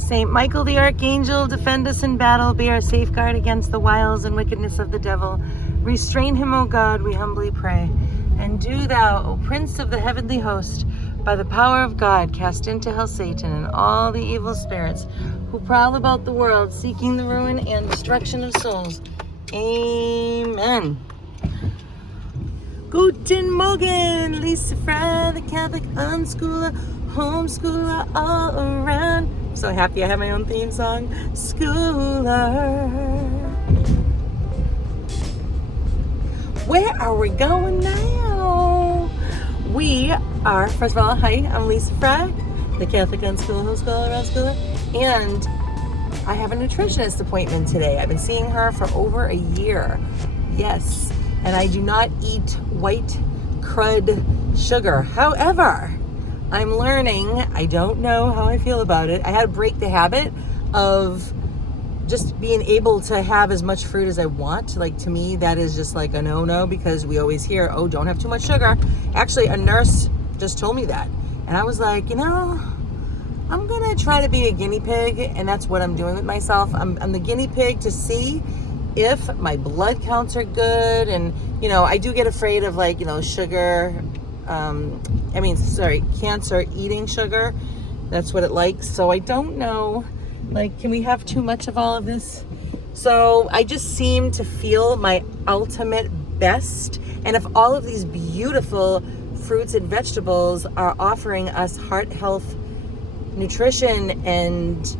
Saint Michael the Archangel, defend us in battle, be our safeguard against the wiles and wickedness of the devil. Restrain him, O God, we humbly pray. And do thou, O Prince of the heavenly host, by the power of God, cast into hell Satan and all the evil spirits who prowl about the world, seeking the ruin and destruction of souls. Amen. Guten Morgen, Lisa Fry, the Catholic unschooler, homeschooler all around. I'm so happy I have my own theme song. Schooler. Where are we going now? We are, first of all, hi, I'm Lisa Fry, the Catholic unschooler, homeschooler, all around schooler, and I have a nutritionist appointment today. I've been seeing her for over a year. Yes, and I do not eat white crud sugar. However, I'm learning, I don't know how I feel about it. I had to break the habit of just being able to have as much fruit as I want. Like, to me, that is just like a no-no, because we always hear, oh, don't have too much sugar. Actually, a nurse just told me that. And I was like, I'm gonna try to be a guinea pig, and that's what I'm doing with myself. I'm the guinea pig to see if my blood counts are good. And, I do get afraid of sugar, cancer eating sugar. That's what it likes. So I don't know, can we have too much of all of this? So I just seem to feel my ultimate best. And if all of these beautiful fruits and vegetables are offering us heart health, nutrition, and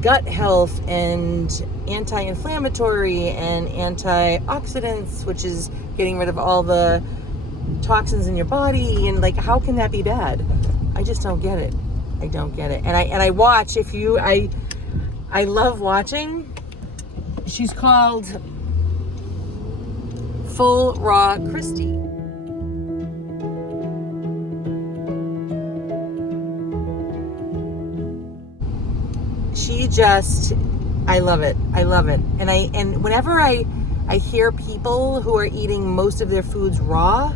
gut health, and anti-inflammatory and antioxidants, which is getting rid of all the toxins in your body, and how can that be bad? I just don't get it. I don't get it. And I watch, I love watching. She's called Full Raw Christy. I love it. I love it. And whenever I hear people who are eating most of their foods raw,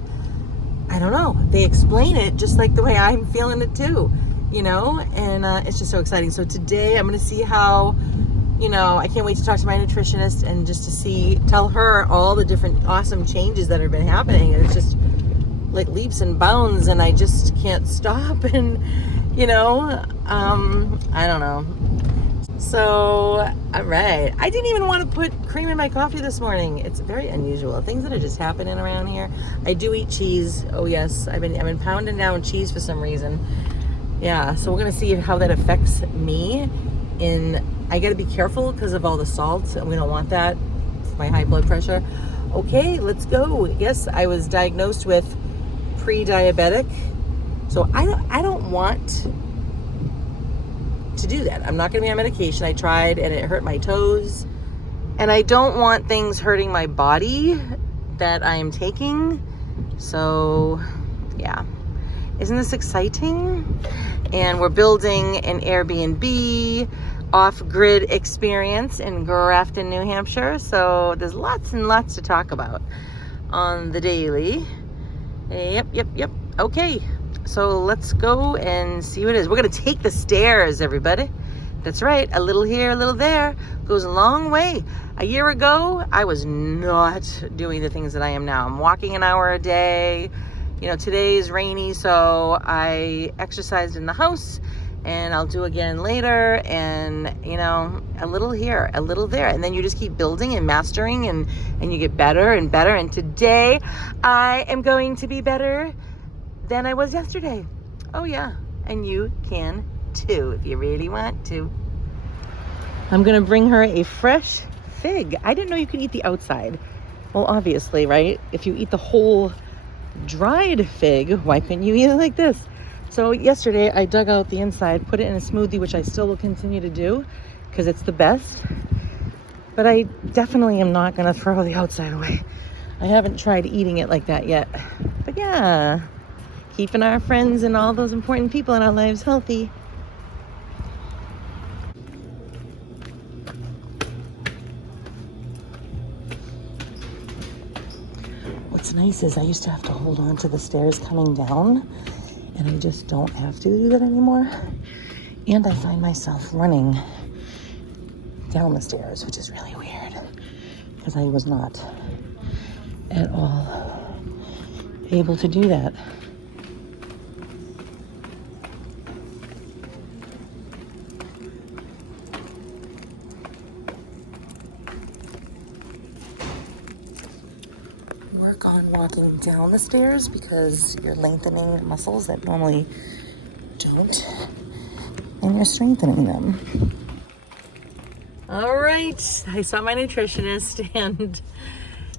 I don't know, they explain it just like the way I'm feeling it too, and it's just so exciting. So today I'm going to see how, I can't wait to talk to my nutritionist and just to tell her all the different awesome changes that have been happening. And it's just like leaps and bounds, and I just can't stop. And, I don't know. So, all right. I didn't even want to put cream in my coffee this morning. It's very unusual. Things that are just happening around here. I do eat cheese. Oh yes, I've been pounding down cheese for some reason. Yeah. So we're gonna see how that affects me. I got to be careful because of all the salt, and we don't want that. My high blood pressure. Okay, let's go. Yes, I was diagnosed with pre-diabetic, so I don't want to do that. I'm not going to be on medication. I tried and it hurt my toes, and I don't want things hurting my body that I'm taking. So yeah, isn't this exciting? And we're building an Airbnb off-grid experience in Grafton, New Hampshire. So there's lots and lots to talk about on the daily. Yep. Okay. So let's go and see what it is. We're going to take the stairs, everybody. That's right. A little here, a little there. Goes a long way. A year ago, I was not doing the things that I am now. I'm walking an hour a day. Today is rainy, so I exercised in the house, and I'll do again later. And, a little here, a little there. And then you just keep building and mastering, and you get better and better. And today, I am going to be better than I was yesterday. Oh yeah, and you can too if you really want to. I'm gonna bring her a fresh fig. I didn't know you could eat the outside. Well, obviously, right? If you eat the whole dried fig, why couldn't you eat it like this? So yesterday I dug out the inside, put it in a smoothie, which I still will continue to do because it's the best. But I definitely am not gonna throw the outside away. I haven't tried eating it like that yet. But yeah, keeping our friends and all those important people in our lives healthy. What's nice is I used to have to hold on to the stairs coming down, and I just don't have to do that anymore. And I find myself running down the stairs, which is really weird because I was not at all able to do that. Work on walking down the stairs because you're lengthening muscles that normally don't, and you're strengthening them. All right, I saw my nutritionist, and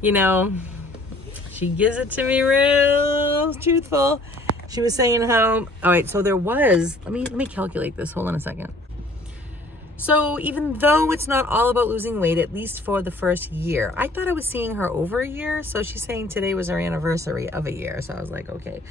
you know, she gives it to me real truthful. She was saying how, all right, so there was, let me calculate this. Hold on a second. So even though it's not all about losing weight, at least for the first year, I thought I was seeing her over a year. So she's saying today was our anniversary of a year. So I was like, okay.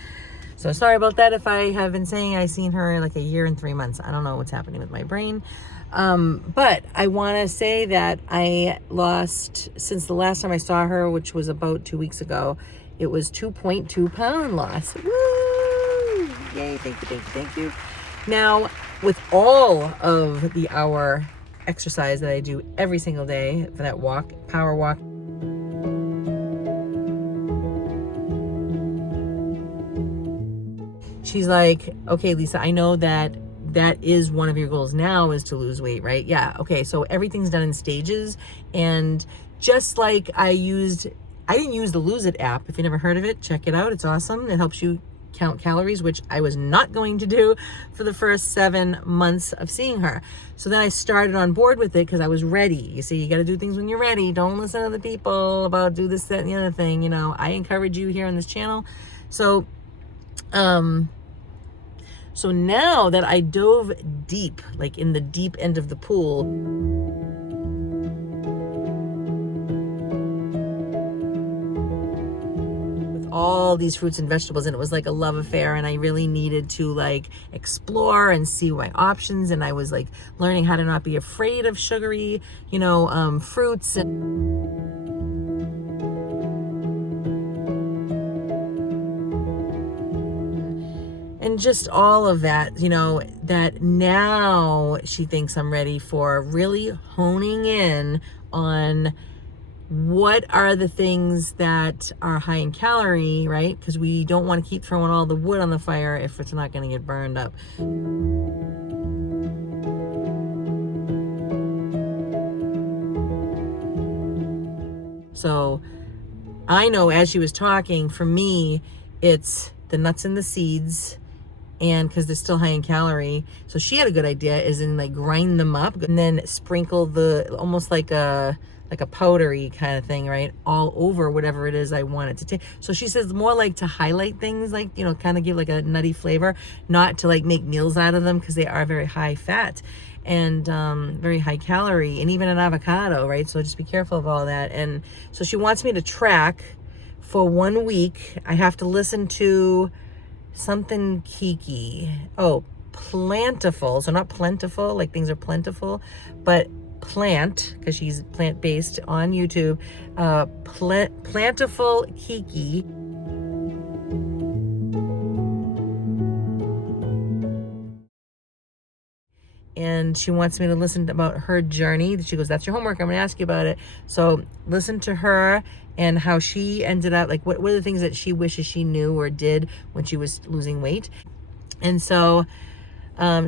So sorry about that if I have been saying I've seen her like a year and 3 months. I don't know what's happening with my brain. But I want to say that I lost, since the last time I saw her, which was about 2 weeks ago, it was 2.2 pound loss. Woo! Yay, thank you. Now, with all of the hour exercise that I do every single day for that walk, power walk, she's like, okay, Lisa, I know that is one of your goals now, is to lose weight, right? Yeah, okay, so everything's done in stages. And just like I didn't use the Lose It app. If you never heard of it, check it out. It's awesome. It helps you count calories, which I was not going to do for the first 7 months of seeing her. So then I started on board with it because I was ready. You see, you got to do things when you're ready. Don't listen to the people about do this, that, and the other thing. You know, I encourage you here on this channel. So now that I dove deep, like in the deep end of the pool, with all these fruits and vegetables, and it was like a love affair, and I really needed to like explore and see my options, and I was like learning how to not be afraid of sugary, fruits and just all of that, that now she thinks I'm ready for really honing in on what are the things that are high in calorie, right? Because we don't want to keep throwing all the wood on the fire if it's not going to get burned up. So I know as she was talking, for me, it's the nuts and the seeds, and because they're still high in calorie. So she had a good idea, is in like grind them up and then sprinkle the, almost like a powdery kind of thing, right, all over whatever it is I want it to take. So she says more like to highlight things, like, kind of give like a nutty flavor, not to like make meals out of them, because they are very high fat and very high calorie, and even an avocado, right? So just be careful of all that. And so she wants me to track for 1 week. I have to listen to something kiki. Oh, plentiful. So not plentiful, like things are plentiful, but plant, because she's plant-based on YouTube. Plentiful Kiki. And she wants me to listen about her journey. She goes, that's your homework, I'm gonna ask you about it. So listen to her and how she ended up, like what are the things that she wishes she knew or did when she was losing weight. And so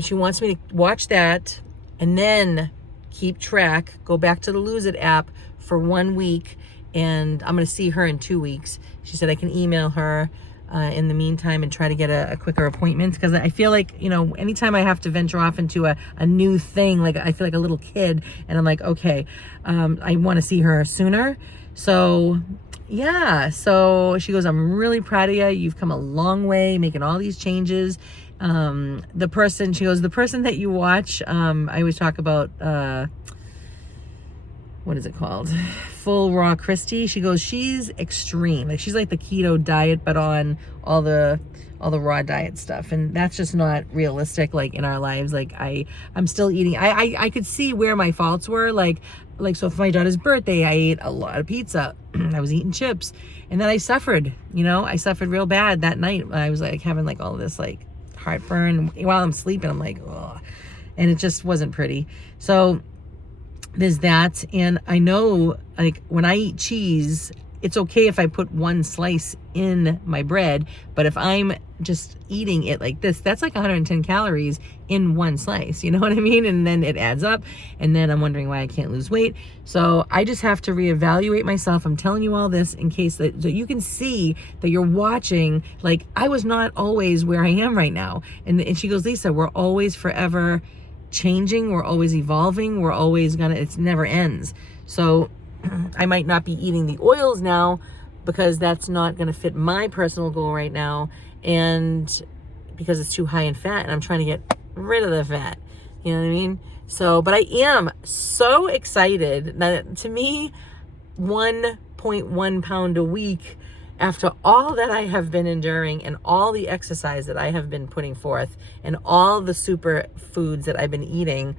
she wants me to watch that and then keep track, go back to the Lose It app for 1 week, and I'm going to see her in 2 weeks. She said I can email her in the meantime and try to get a quicker appointment, because I feel like, anytime I have to venture off into a new thing, like I feel like a little kid, and I'm like, okay, I want to see her sooner. So yeah, so she goes, I'm really proud of you. You've come a long way making all these changes. The person that you watch, I always talk about, what is it called? Full Raw Christy. She goes, she's extreme. Like she's like the keto diet, but on all the raw diet stuff. And that's just not realistic, like in our lives. Like I'm still eating. I could see where my faults were. Like, so for my daughter's birthday, I ate a lot of pizza. I was eating chips, and then I suffered, I suffered real bad that night. I was like having like all this like heartburn while I'm sleeping. I'm like, oh, and it just wasn't pretty. So there's that. And I know, like, when I eat cheese, it's okay if I put one slice in my bread, but if I'm just eating it like this, that's like 110 calories in one slice, you know what I mean? And then it adds up, and then I'm wondering why I can't lose weight. So I just have to reevaluate myself. I'm telling you all this in case that so you can see that you're watching, like, I was not always where I am right now. And she goes, Lisa, we're always forever changing, we're always evolving, we're always gonna, it never ends. So I might not be eating the oils now because that's not going to fit my personal goal right now, and because it's too high in fat, and I'm trying to get rid of the fat, you know what I mean? So, but I am so excited. Now, to me, 1.1 pound a week, after all that I have been enduring and all the exercise that I have been putting forth and all the super foods that I've been eating,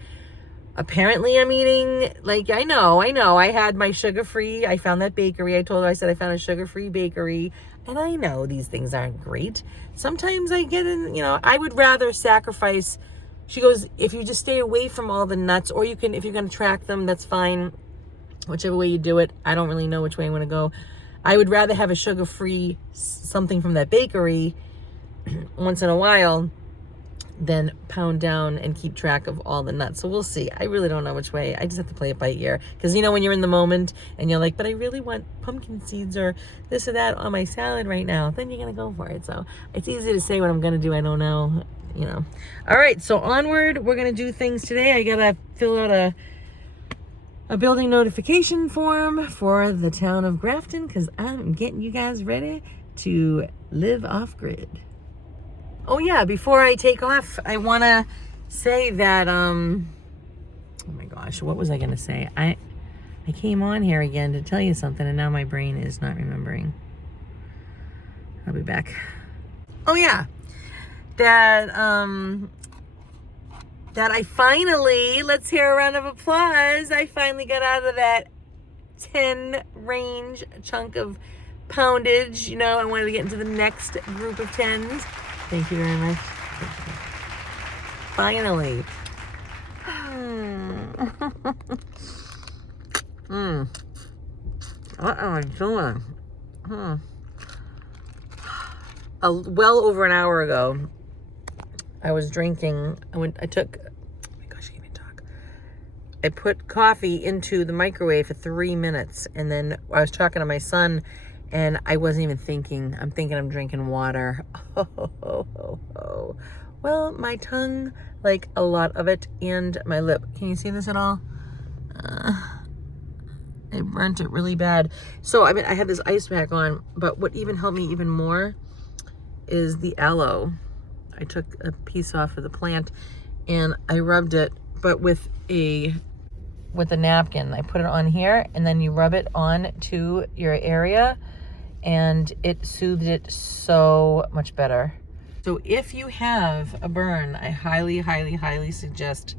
apparently I'm eating, like, I know, I had my sugar-free, I found that bakery, I told her, I said I found a sugar-free bakery, and I know these things aren't great. Sometimes I get in, you know, I would rather sacrifice, she goes, if you just stay away from all the nuts, or you can, if you're going to track them, that's fine, whichever way you do it, I don't really know which way I'm going to go. I would rather have a sugar-free something from that bakery once in a while than pound down and keep track of all the nuts. So we'll see. I really don't know which way. I just have to play it by ear. Because, you know, when you're in the moment and you're like, but I really want pumpkin seeds or this or that on my salad right now, then you're going to go for it. So it's easy to say what I'm going to do. I don't know, you know. All right, so onward. We're going to do things today. I got to fill out a building notification form for the town of Grafton because I'm getting you guys ready to live off-grid. Oh yeah, before I take off, I want to say that, oh my gosh, what was I going to say? I came on here again to tell you something, and now my brain is not remembering. I'll be back. Oh yeah, that I finally, let's hear a round of applause, I finally got out of that 10 range chunk of poundage. You know, I wanted to get into the next group of 10s. Thank you very much. Finally. What am I doing? Well over an hour ago, I was drinking. Oh my gosh, I can't even talk. I put coffee into the microwave for 3 minutes, and then I was talking to my son, and I wasn't even thinking. I'm thinking I'm drinking water. Oh. Well, my tongue, like a lot of it, and my lip. Can you see this at all? I burnt it really bad. So, I mean, I had this ice pack on, but what even helped me even more is the aloe. I took a piece off of the plant, and I rubbed it, but with a napkin. I put it on here, and then you rub it on to your area, and it soothed it so much better. So if you have a burn, I highly suggest,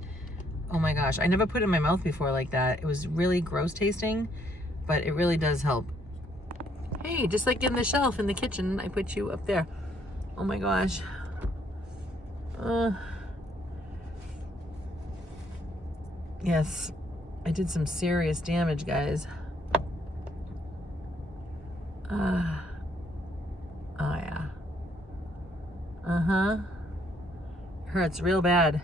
oh my gosh, I never put it in my mouth before like that. It was really gross tasting, but it really does help. Hey, just like in the shelf in the kitchen, I put you up there. Oh my gosh. Yes, I did some serious damage, guys. Oh yeah. Hurts real bad.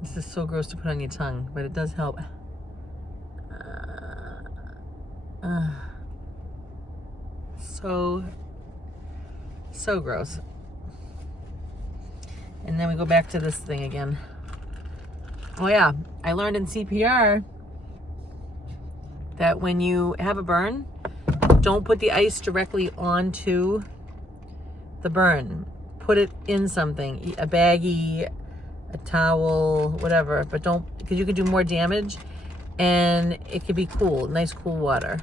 This is so gross to put on your tongue, but it does help. So gross. And then we go back to this thing again. Oh yeah, I learned in CPR that when you have a burn, don't put the ice directly onto the burn. Put it in something, a baggie, a towel, whatever, but don't, because you could do more damage, and it could be cool, nice cool water.